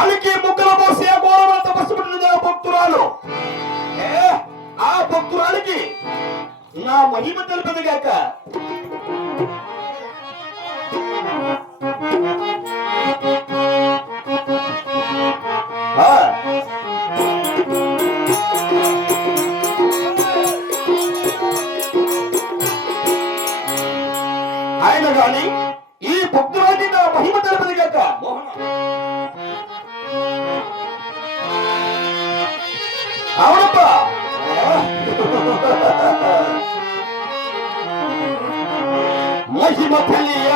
అలికి ముక్కల పోసి ఘోరమైన తపస్సు పెట్టిన భక్తురాలు ఆ భక్తురాలికి నా మహిమ తెలిపేది గాక. ఆయన గాని ఈ భక్తురాలి నా మహిమ తెలిపేది గాక. అవునప్పా, మహిమ తెలియ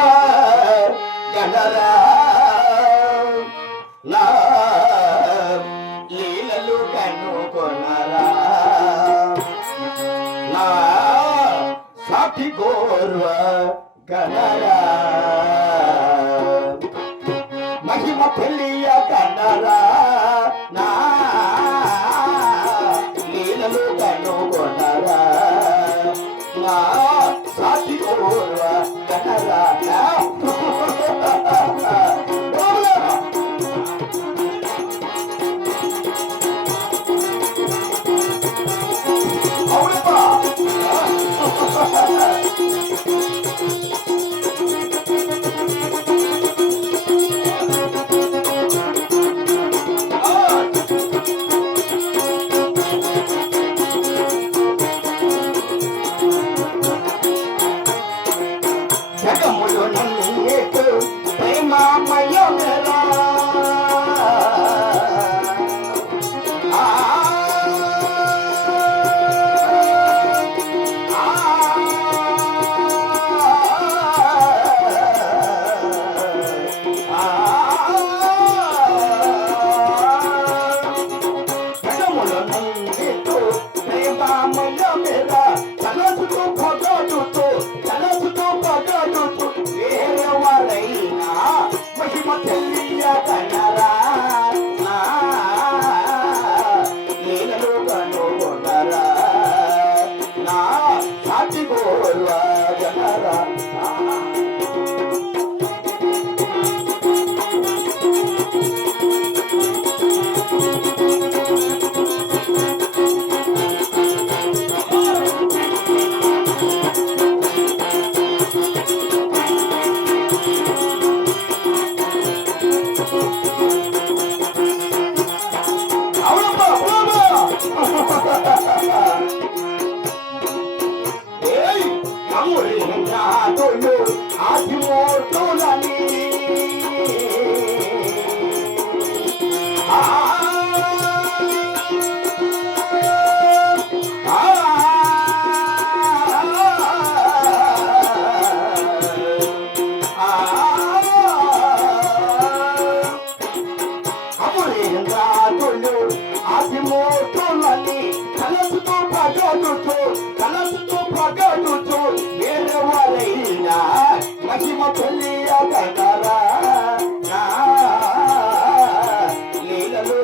గలరా నా లీలలు కనుకొనరా నా సాటి గోర్వ గలరా మహిమ తెలియ గలరా నా లీలలు కనుకొనరా నా సాటి గోర్వ గలరా. మహిమ తెలియ గలరా లీలలు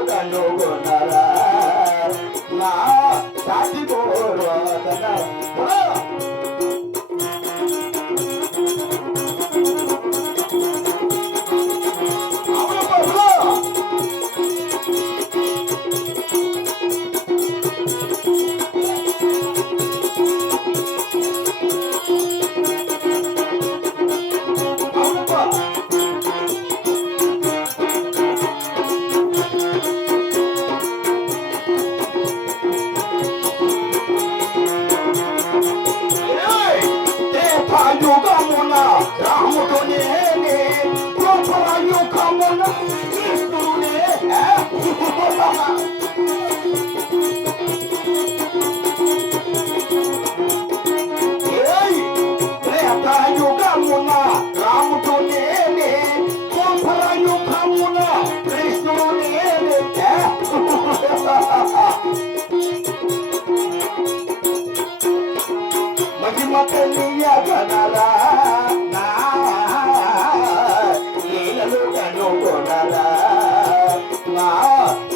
గనరా నా లీలలు కనుగొనరా నా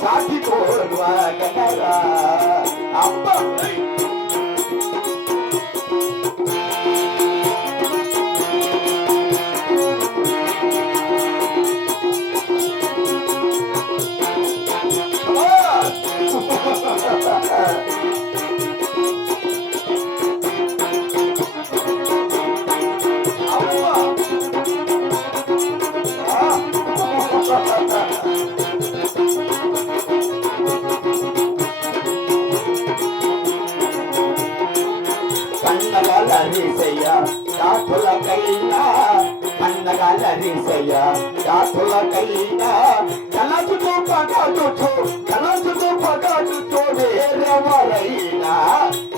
సాటి కోరువ గనరా అమ్మ జాతులకైనా కలసుతో పగలుతో వేరెవరైనా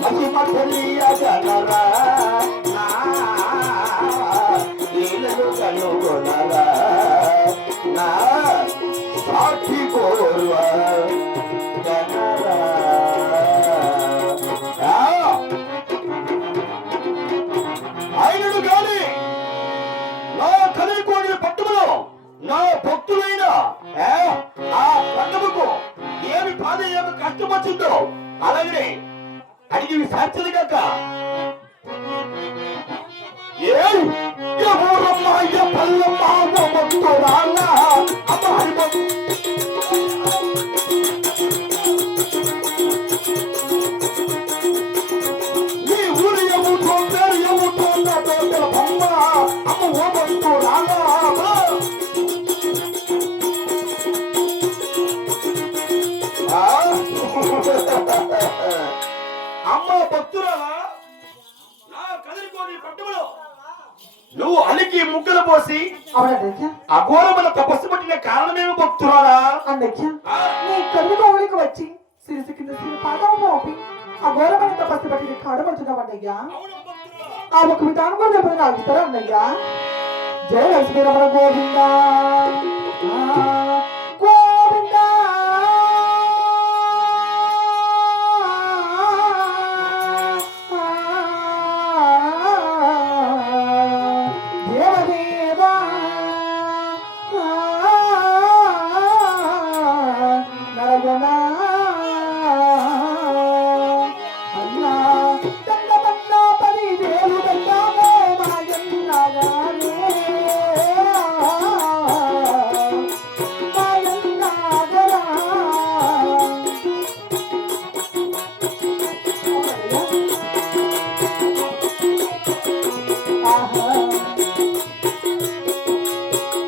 మహిమ తెలియగలరా నా లీలలు కనుగొనరా నా సాక్షి కోరువ గనరా ఆయనను గాని నా కలికోడిన పట్టుమలో నా భక్తులైన ఆ రంగముకు ఏమి బాధ ఏమి కష్టం వచ్చిందో అలాగనే అడిగి సాధ్యత కాక ఎవరమ్మా పల్లమ్మా భక్తురాలా అమ్మ హరిభక్తు అమ్మ భక్తురాలా నా కదిరికోని పట్టుమలో నువ్వు అలికి ముక్కలు పోసి అఘోరమైన తపస్సు పట్టిన కారణమేమి భక్తురాలా నీ కదిరికోవలికి వచ్చి సిరిసి కింద సిరి పాదము మోపి అఘోరమైన తపస్సు పట్టిన కాడమడుతున్నావన్నయ్యా ఆ ఒక విధానం కూడా ఎప్పుడైనా అడుగుతారా అన్నయ్యా జయ లక్ష్మీ రమణ గోవింద గోవింద దేవదేవా నరగణ అన్నా దండమన్నా 10,000 దండామో మాయన్నాగానే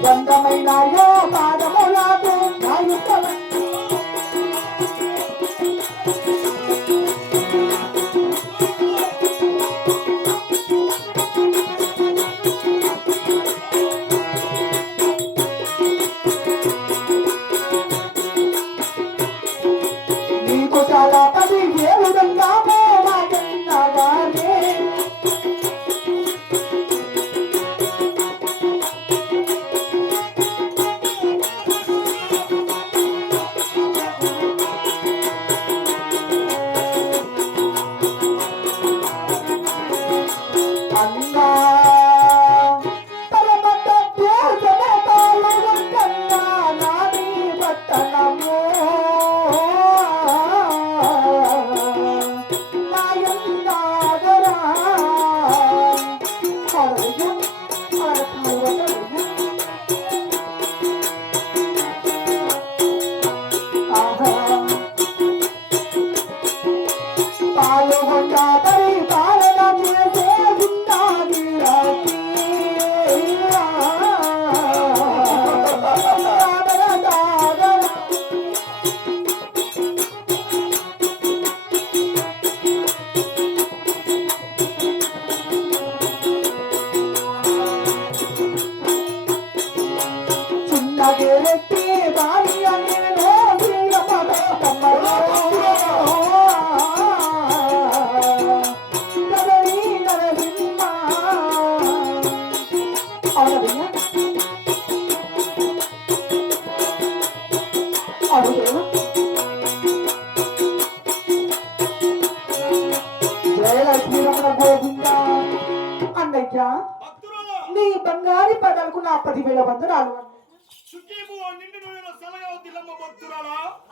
వందమైనాయో పాదములకు నీకు చాలా 10,000 దండామో మాయన్నాగానే అన్నా తలమంట దేశమే తాళవన్నా నాని పట్టణము నాయన్నాగరా అరయ్య ఆహా పాల్గొండా పరిపాలన చేసే గుండాగి రాకి చిన్నగెరెత్తి బాలి అనేనో శ్రీరమణ కమ్మలో కదలి నరసింహ అవునయ్య అవును జయ లక్ష్మీ రమణ గోవింద అన్న వందనాలు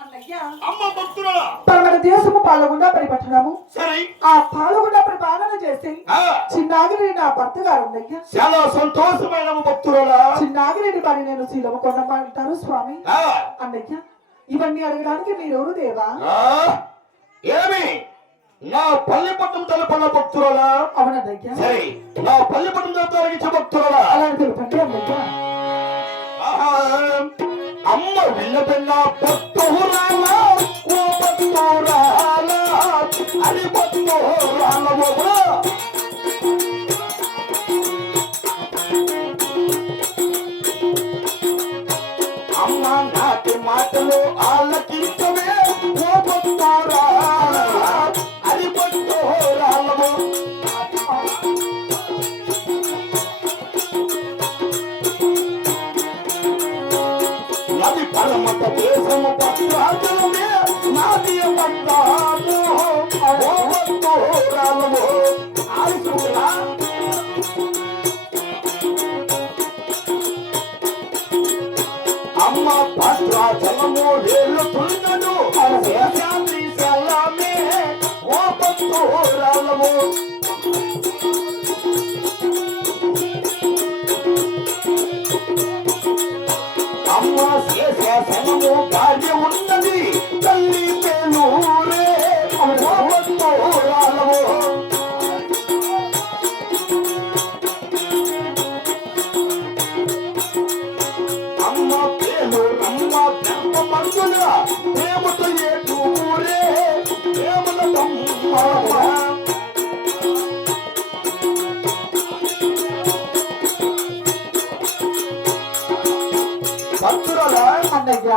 అన్నయ్య. అమ్మ భక్తురాలా మన దేశము పాల్గొండా పరిపట్టణము సరే ఆ పాల్గొండా పరిపాలన చేసి చిన్నాగిరి నా భర్త గారు అన్నయ్య. చాలా సంతోషమైన భక్తురాలా చిన్నాగిరి పని నేను శీలము కొనమంటారు స్వామి ఆ, అన్నయ్య. ఇవన్నీ అడగడానికి మీరెవరు దేవా? ఆ, ఏమి నా పల్లెపట్నం తలపల్ల భక్తురాలా అవునన్నయ్య. సరే నా పల్లెపట్నం తొలగించే భక్తురాలా అలా తెలుపండి అన్నయ్య. ఆహా, అమ్మ విల్లబెల్ల భక్తురాలా ఓ భక్తురాలా అది భక్తురాలవో అమ్మ నాటి మాటలు ఆలకించవే ఓ భక్తురాలా అది భక్తురాలవో నది పరమత దేశము పత్రాజలమే నాది పత్రాలు ఓ భక్తురాలవో ఆలుసురా అమ్మ భద్రాచలము ఏలుతున్నడు శేషాద్రి సెల్లమే ఓ భక్తురాలవో అమ్మ శేషాసనము కార్యం ఉన్నది తల్లి పేలూరే ఓ భక్తురాలవో అమ్మ పేలూరమ్మ బ్రహ్మ మందుల ప్రేమతో ఏటూరే ప్రేమల బొమ్మ భక్తురాలా అన్నయ్య.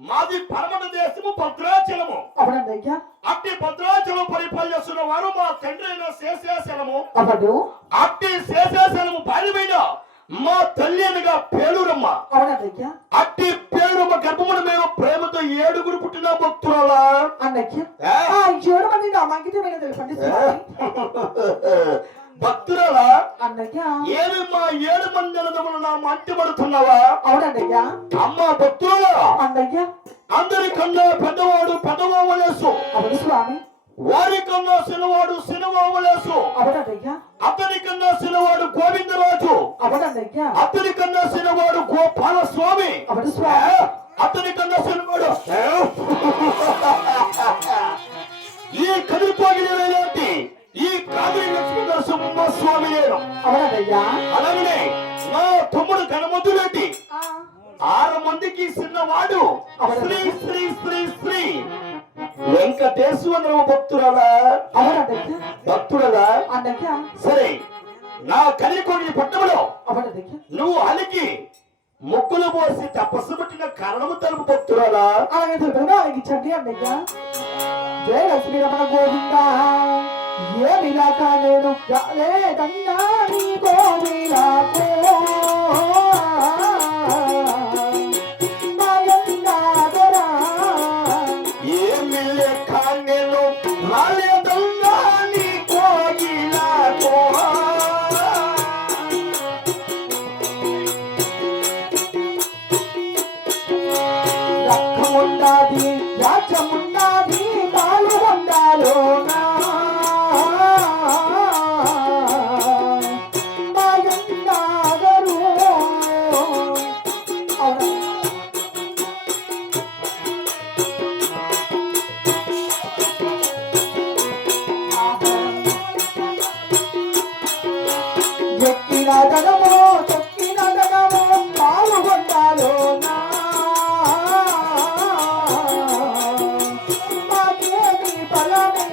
మాది పరమట దేశము భద్రాచలము అవునన్నయ్య. అట్టి భద్రాచలం పరిపాలిస్తున్న వారు మా తండ్రి అయిన శేషాచలము అవడు అట్టి శేషాచలము భార్యమైన మా తల్లి అనగా పేలూరమ్మ అవునన్నయ్య. అట్టి పేలూరమ్మ గర్భమును మేము ప్రేమతో 7 పుట్టిన భక్తురాలా అన్నయ్య. ఏ? ఆ 7 మంది నామాంకితమైన తెలుపండి స్వామి భక్తురాలా అన్నయ్య. ఏమి మా 7 మంది అన్నదమ్ములు నా మంటిపడుతున్నావా అవునన్నయ్య. అమ్మ భక్తురాలా అన్నయ్య. అందరికన్నా పెద్దవాడు పెద్దవావలేసు అవును స్వామి వారికన్నా చిన్నవాడు సినవావలేసు అవునన్నయ్య. అతనికన్నా చిన్నవాడు గోవిందరాజు అవునన్నయ్య. అతనికన్నా చిన్నవాడు గోపాల స్వామి అవును స్వామి అతనికన్నా చిన్నవాడు ఈ కదిలిపోగినటువంటి ఈ కావిరి లక్ష్మీ నరసింహ స్వామి నేను అవునన్నయ్య. అలాగనే నా తమ్ముడు గణమధురెడ్డి ఆ, 6 మందికి చిన్నవాడు శ్రీ శ్రీ శ్రీ శ్రీ వెంకటేశ్వర భక్తురాలా అవునన్నయ్య. భక్తురాలా అన్నయ్య. సరే నా కలికోని పట్టణంలో అవునన్నయ్య. నువ్వు అలికి ముక్కులు పోసి తపస్సు పట్టిన కారణము తలుపు భక్తురాలా అలాగే తెలుపండి అలాగించండి అన్నయ్య. జయ లక్ష్మీ రమణ గోవింద ఏమిలాక నేను రాలేదన్నా నీ గోవిలాకో మాయందాగరా. ఏమి లేక నేను రాలేదన్నా నీ కోగిలాకో రక్కముండాది రాజ్యముండాది పాలు ఉండాలోనా మాయందాగరు. అవునా ఎక్కిన ధనమో తొక్కిన ధనమో పాల్గొండాలోనా మాకేమి ఫలమే.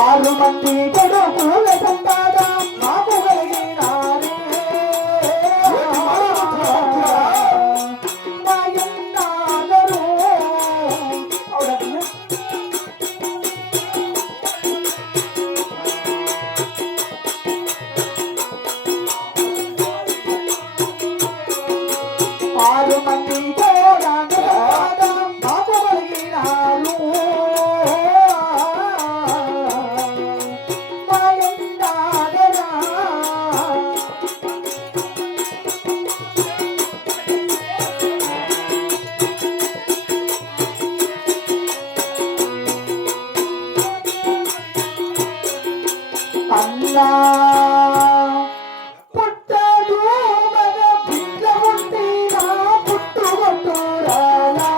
ఆరు మంది కొడుకుల సంపాద మాకు కలిగినారే మాయన్నాగరు. అవునన్నయ్య. ఆరు మంది కూడా నా పుట్టడు మన పిల్ల ఉంటే నా పుట్టుకొట్టురాలా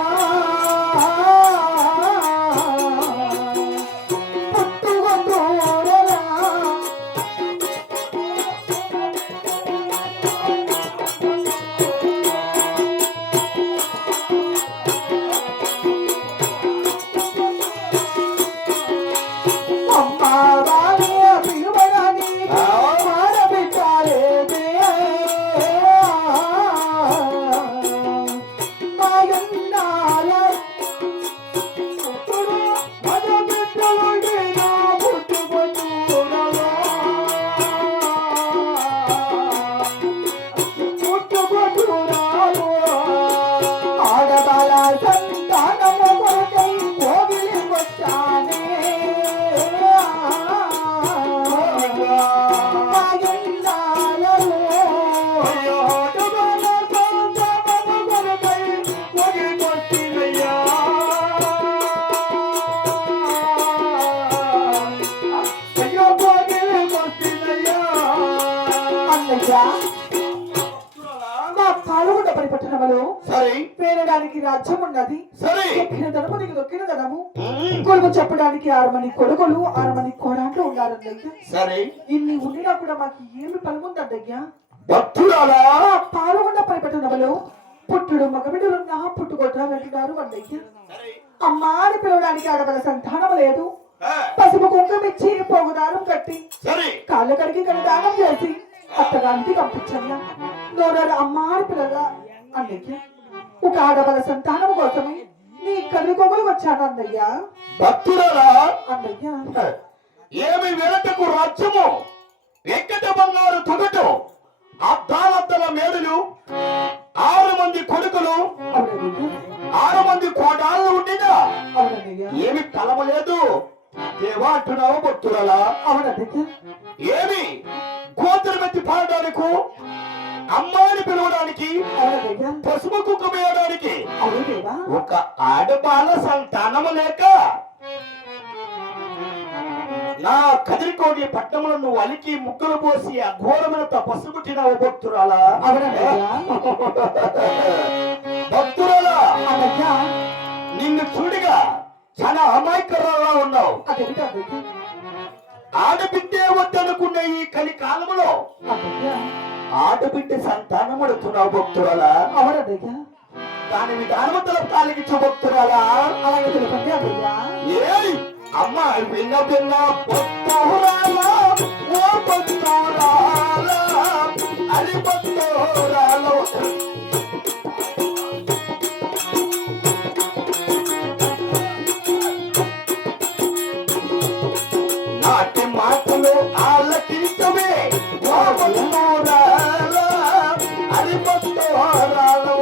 పుట్టుకొట్టురాలా అమ్మా రాణి పిలువరాని ఆడబిడ్డాలేదే మాయన్నాల పుట్టుడు ఆడబిడ్డలుంటే నా పుట్టుకొట్టురాలా పుట్టుకొట్టురాలా ఆడబాల సంతానము కొరకై కోగిలి వచ్చానే మా పాల్గొండ పరిపట్టణములో సరే పేరడానికి రాజ్యం ఉన్నది. సరే ఎక్కిన ధనము నీకు దొక్కిన ధనము కొలుపు చెప్పడానికి 6 మంది కొడుకులు 6 మంది కోడాంట్లు ఉన్నారన్నయ్య. సరే ఇన్ని ఉండినా కూడా మాకు ఏమి పలుముందయ్యా. భక్తురాలా పాల్గొండ పరిపట్టణములో పుట్టుడు మగబిడ్డలున్నా పుట్టుకొట్టాలంటున్నారు అన్నయ్య. అమ్మా అని పిలవడానికి ఆడవల సంతానం లేదు. పసుపు కుంకుమ ఇచ్చి పోగుదారం కట్టి సరే కాళ్ళు కడిగి దానం చేసి అత్తగారికి పంపించయ్యా. నోరారు అమ్మా అని పిల్లగా అన్నయ్య. ఒక ఆడవల సంతానం కోసమే నీ కళ్ళు కొమ్మలు వచ్చాను అన్నయ్యా. భక్తురాలా అన్నయ్య ఏమి వెనకకు రాజ్యము వెక్కట బంగారు తొగటు అద్దాలద్దల మేడులు 6 మంది కొడుకులు అవునయ్య 6 మంది కోడాళ్ళు ఉండినా అవునయ్య ఏమి కలవలేదు దేవా అంటున్నావు భక్తురాలా. అవునయ్య ఏమి గోత్రమెత్తి పాడడానికి అమ్మాయిని పిలవడానికి అవునయ్య పసుపు కుక్క వేయడానికి అవునేవా ఒక ఆడబాల సంతానము లేక నా కదిరికోడి పట్టణంలో నువ్వు అలికి ముక్కలు పోసి అఘోరమైన తపస్సు పుట్టినావు భక్తురాలా. అవునయ్య భక్తురాలా అన్నయ్య నిన్ను చూడిగా చాలా అమాయకరంగా ఉన్నావు. అదేమిటి అన్నయ్య ఆడబిడ్డే వద్దనుకున్న ఈ కలి కాలంలో అన్నయ్య ఆడబిడ్డ సంతానం అడుగుతున్నావు భక్తురాలా. అవునయ్య దాని విధానము తలపాలికి భక్తురాలా. అలాగే తెలుపండి అన్నయ్య. ఏయ్ అమ్మ విన్న విన్న భక్తురాలా ఓ భక్తురాలా అది భక్తురాలో నాటి మాటలు ఆలకించవే ఓ భక్తురాలా అది భక్తురాలో.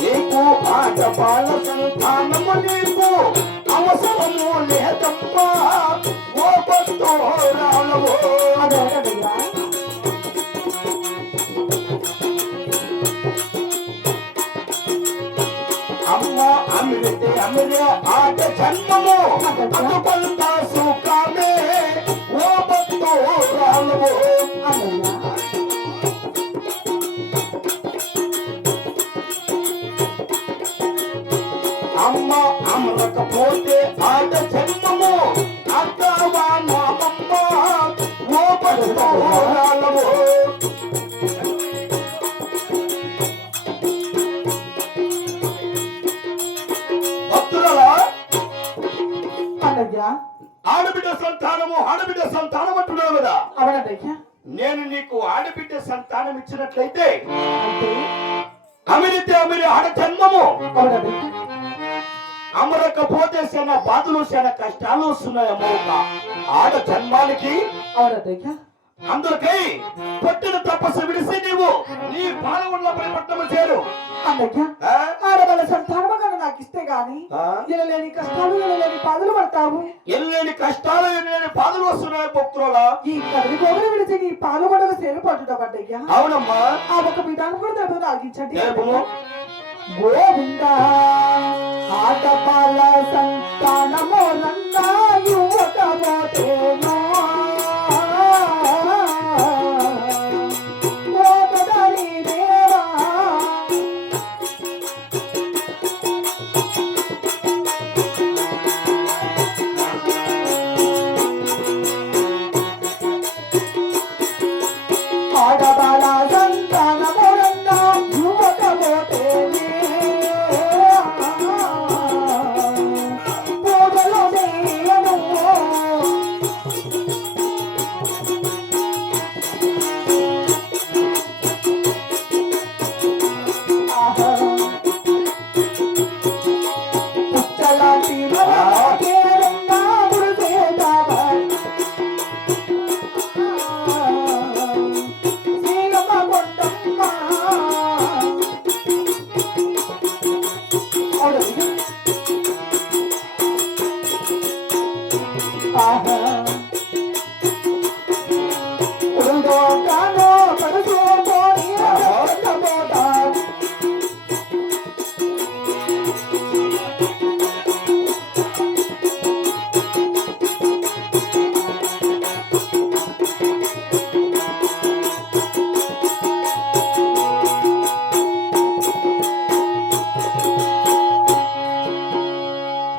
నీకు ఆడపాల సంతానము నీకు అవసరము లేదమ్మా ఓ భక్తురాలవో. అదేమిటన్నయ్య అమ్మ అమిరితే అమిరే ఆట జన్మము అందుకొంత సుఖమే ఓ భక్తురాలవో. అన్నయ్య అమ్మ అమరకపోతే ఆట జన్మము అక్కవా నామమ్మ ఓ భక్తురాలవో. భక్తురాలా అన్నయ్య ఆడబిడ్డ సంతానం అంటున్నావు కదా. అవునయ్య నేను నీకు ఆడబిడ్డ సంతానం ఇచ్చినట్లయితే అయితే అమిరితే అమిరి ఆడ జన్మము అవునయ్య అమరకపోతే చాలా బాధలు చాలా కష్టాలు వస్తున్నాయమ్మో ఒక ఆడ జన్మానికి. అవునయ్య అందుకై పట్టిన తపస్సు విడిసి నీవు నీ పాలగొండ పరిపట్టణము చేరు. అన్నయ్య ఆ? ఆడవాళ్ళ సంతానము కన్నా నాకు ఇస్తే గాని ఆ? ఎనలేని కష్టాలు ఎనలేని బాధలు పడతావు. ఎల్లేని కష్టాలు ఎల్లేని బాధలు వస్తున్నాయి భక్తులా. ఈ కదిరి గోగులు విడిచి నీ పాల్గొనగా సేలు పడుతున్నావు అన్నయ్య. అవునమ్మా ఆ ఒక విధానం కూడా తెలుపు ఆగించండి. తెలుపుము. గోవింద ఆటపాల సంతానము నన్నా యువకమోతేనో గోపదరి దేవా ఆటపాల సంతానము నన్నా యువకమోతేనే పూజలో దేవను పుచ్చలాంటి కేరన్నా గురుదేవా శ్రీరమ కొండమ్మ ఉరుదోకానో పరశోకోని రమోదా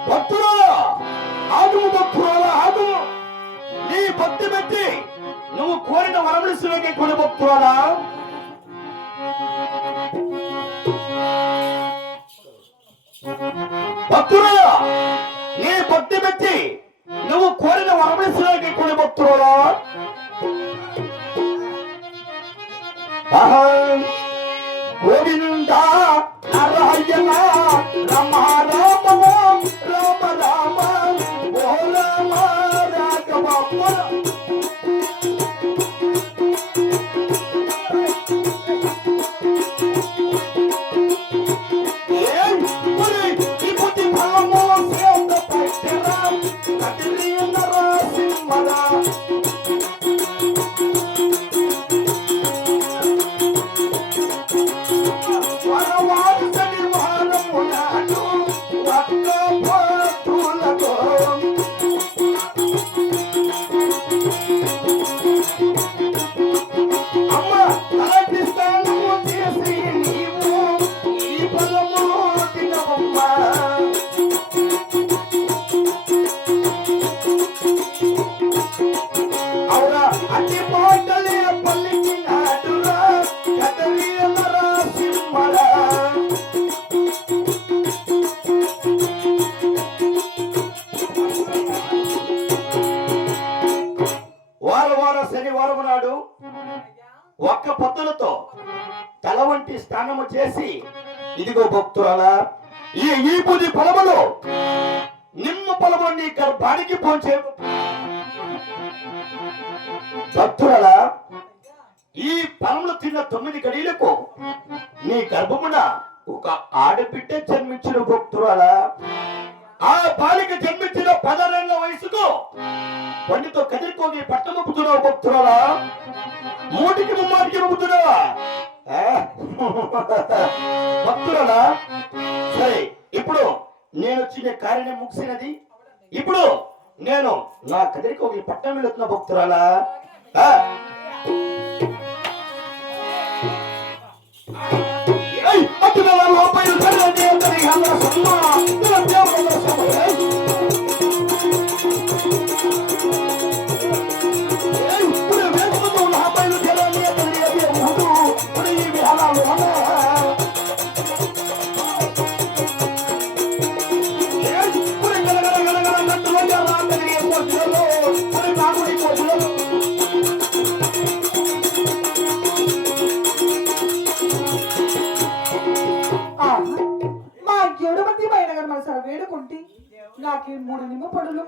భక్తురాలా ఆగుము, భక్తురాలా ఆగుము. నీ భక్తి పెట్టి నువ్వు కోరిన వరములు స్వీకరించుకునే భక్తురాలా. భక్తురాలా నీ భక్తి పెట్టి నువ్వు కోరిన వరములు స్వీకరించుకునే భక్తురాలా. గోవింద నారాయణ రమ రామ రామ రామ ఓ రామ రాఘవ. ఈ బుద్ధి ఫలము సేవ పట్టరా కదిలి నరసింహరా. వరవాస నిర్మాణము నాడు ఒక్క భక్తులతో అమ్మ తలపిస్తాను చేసి నీవు ఈ ఫలము తినవమ్మా. అవునా అన్ని మాటలే పలికినాడురా కదలి నరసింహరా. వారం శనివారం నాడు ఒక్క పొద్దులతో తల వంటి స్నానము చేసి ఇదిగో భక్తురాలా ఈ బుద్ధి ఫలములు నిమ్మ ఫలము నీ గర్భానికి పోంచే. భక్తురాలా ఈ ఫలములు తిన్న 9 గడియలకు నీ గర్భమున ఒక ఆడబిడ్డ జన్మించిన భక్తురాలా. ఆ బాలిక జన్మించిన 16 వయసుకు పండితో కదిరిపోగి పట్టమొప్పుతున్నావు భక్తురాలా. మూటికి ముమ్మాటికి మొప్పుతున్నావా భక్తురాలా. సరే ఇప్పుడు నేను వచ్చిన కార్యం ముగిసినది. ఇప్పుడు నేను నా కదిరికోగి పట్టణం వెళుతున్న భక్తురాలా. మా 7 మంది పైన మనసారా వేడుకుంటే నాకు 3 నిమ్మ పండులు